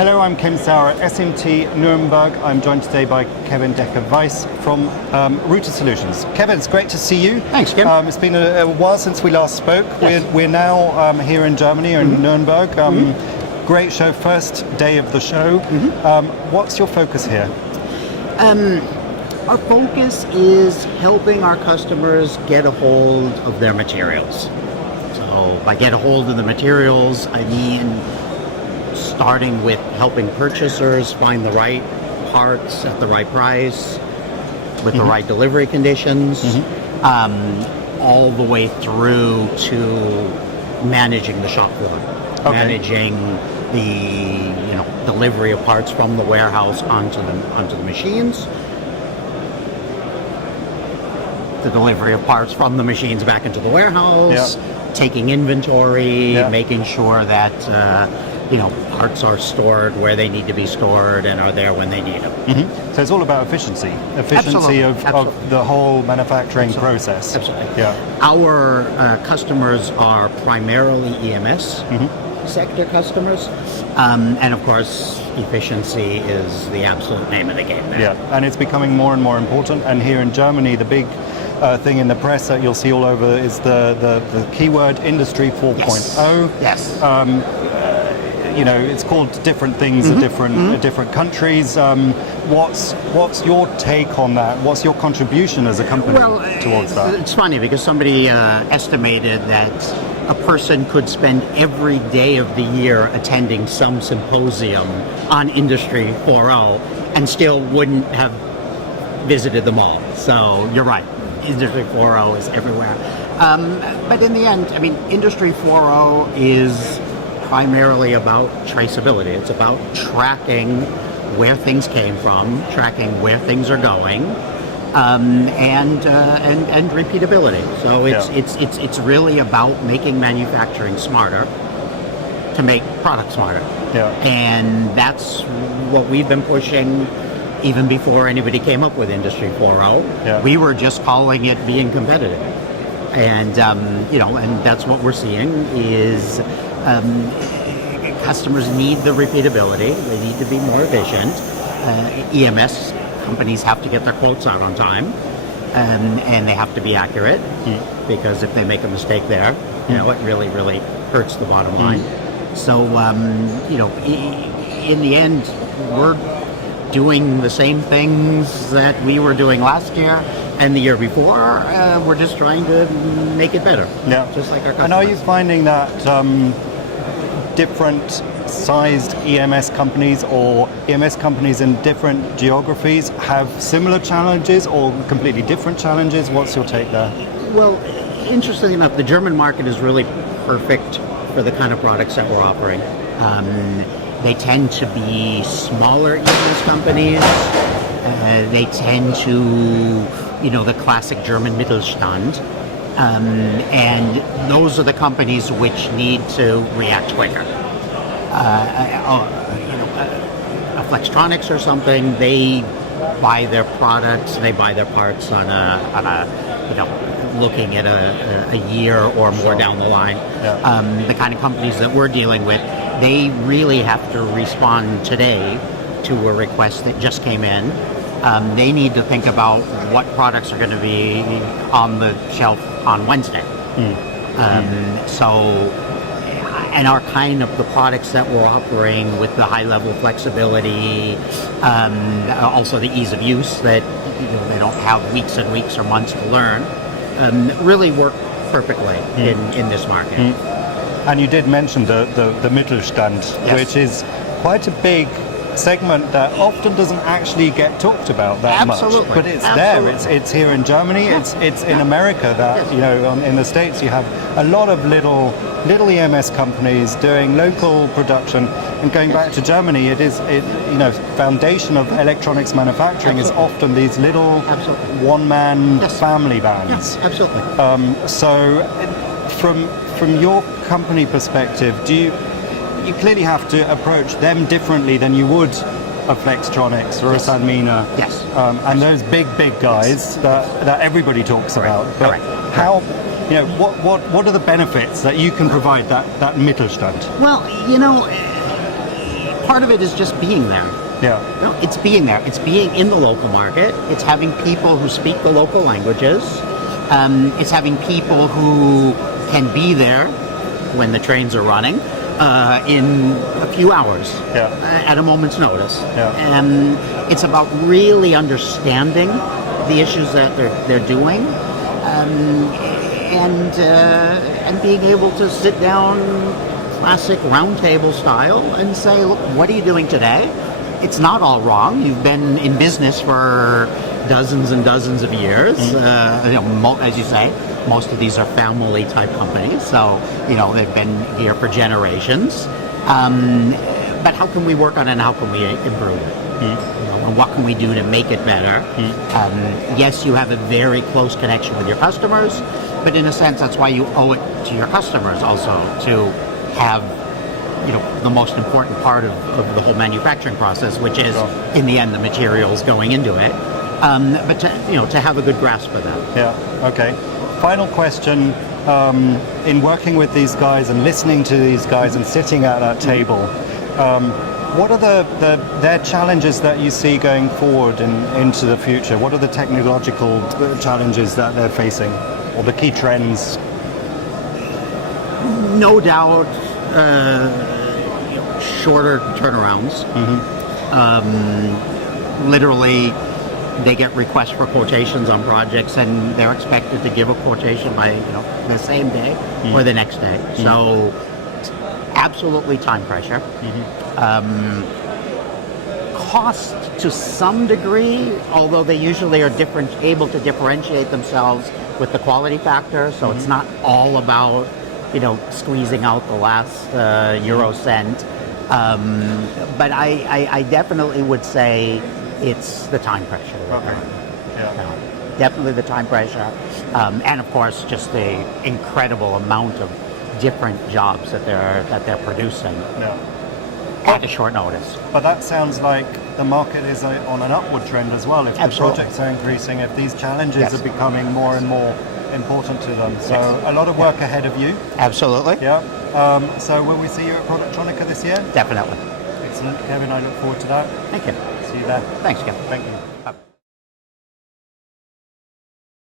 Hello, I'm Ken Sauer at SMT Nuremberg. I'm joined today by Kevin Decker-Weiss from Router Solutions. Kevin, it's great to see you. Thanks, Ken. It's been a while since we last spoke. Yes. We're now here in Germany, in Nuremberg. Great show, first day of the show. What's your focus here? Our focus is helping our customers get a hold of their materials. So by get a hold of the materials, I mean starting with helping purchasers find the right parts at the right price, with the right delivery conditions, all the way through to managing the shop floor, managing the delivery of parts from the warehouse onto the machines, the delivery of parts from the machines back into the warehouse, taking inventory, making sure that parts are stored where they need to be stored and are there when they need them. So it's all about efficiency of the whole manufacturing process. Absolutely. Yeah. Our customers are primarily EMS sector customers, and of course efficiency is the absolute name of the game there. Yeah, and it's becoming more and more important. And here in Germany, the big thing in the press that you'll see all over is the keyword Industry 4.0. Yes. It's called different things in different countries. What's your take on that? What's your contribution as a company towards that? It's funny because somebody estimated that a person could spend every day of the year attending some symposium on Industry 4.0 and still wouldn't have visited them all. So you're right. Industry 4.0 is everywhere. But in the end, I mean, Industry 4.0 is primarily about traceability. It's about tracking where things came from, tracking where things are going, and repeatability. So it's really about making manufacturing smarter to make products smarter. Yeah. And that's what we've been pushing even before anybody came up with Industry 4.0. Yeah. We were just calling it being competitive. And and that's what we're seeing is customers need the repeatability. They need to be more efficient. EMS companies have to get their quotes out on time, and they have to be accurate because if they make a mistake there, it really, really hurts the bottom line. So, in the end, we're doing the same things that we were doing last year and the year before. We're just trying to make it better. Yeah. Just like our customers. And are you finding that different sized EMS companies or EMS companies in different geographies have similar challenges or completely different challenges? What's your take there? Well, interestingly enough, the German market is really perfect for the kind of products that we're offering. They tend to be smaller EMS companies. They tend to, the classic German Mittelstand. And those are the companies which need to react quicker. A Flextronics or something, they buy their products, they buy their parts on a looking at a year or more down the line. Yeah. The kind of companies that we're dealing with, they really have to respond today to a request that just came in. They need to think about what products are going to be on the shelf on Wednesday. And our kind of the products that we're offering with the high level flexibility, also the ease of use that they don't have weeks and weeks or months to learn, really work perfectly in this market. And you did mention the Mittelstand, which is quite a big segment that often doesn't actually get talked about that much. But it's there. It's here in Germany. It's in America that in the States you have a lot of little EMS companies doing local production. And going back to Germany, foundation of electronics manufacturing is often these little one-man family bands. Yeah, absolutely. So from your company perspective, you clearly have to approach them differently than you would a Flextronics or a Sanmina. Yes. And those big guys that everybody talks about. But how, what are the benefits that you can provide that Mittelstand? Well, part of it is just being there. Yeah. No, it's being there. It's being in the local market. It's having people who speak the local languages. It's having people who can be there when the trains are running in a few hours at a moment's notice. Yeah. And it's about really understanding the issues that they're doing, and being able to sit down, classic roundtable style, and say, look, what are you doing today? It's not all wrong. You've been in business for dozens and dozens of years. As you say, most of these are family type companies, so they've been here for generations. But how can we work on it, and how can we improve it? And what can we do to make it better? Yes, you have a very close connection with your customers, but in a sense, that's why you owe it to your customers also to have the most important part of the whole manufacturing process, which is in the end the materials going into it. But to have a good grasp of that. Yeah. Okay. Final question. In working with these guys and listening to these guys and sitting at that table, what are their challenges that you see going forward into the future? What are the technological challenges that they're facing, or the key trends? No doubt, shorter turnarounds. Literally, they get requests for quotations on projects, and they're expected to give a quotation by the same day or the next day. So, absolutely time pressure. Cost to some degree, although they usually are able to differentiate themselves with the quality factor. So it's not all about squeezing out the last euro cent. But I definitely would say it's the time pressure. Definitely the time pressure, and of course just the incredible amount of different jobs that they're producing at a short notice. But that sounds like the market is on an upward trend as well. If the projects are increasing, if these challenges are becoming more and more important to them. So a lot of work ahead of you. Absolutely. Yeah. So will we see you at Productronica this year? Definitely. Excellent. Kevin, I look forward to that. Thank you. See you there. Thanks, Kevin. Thank you. Bye.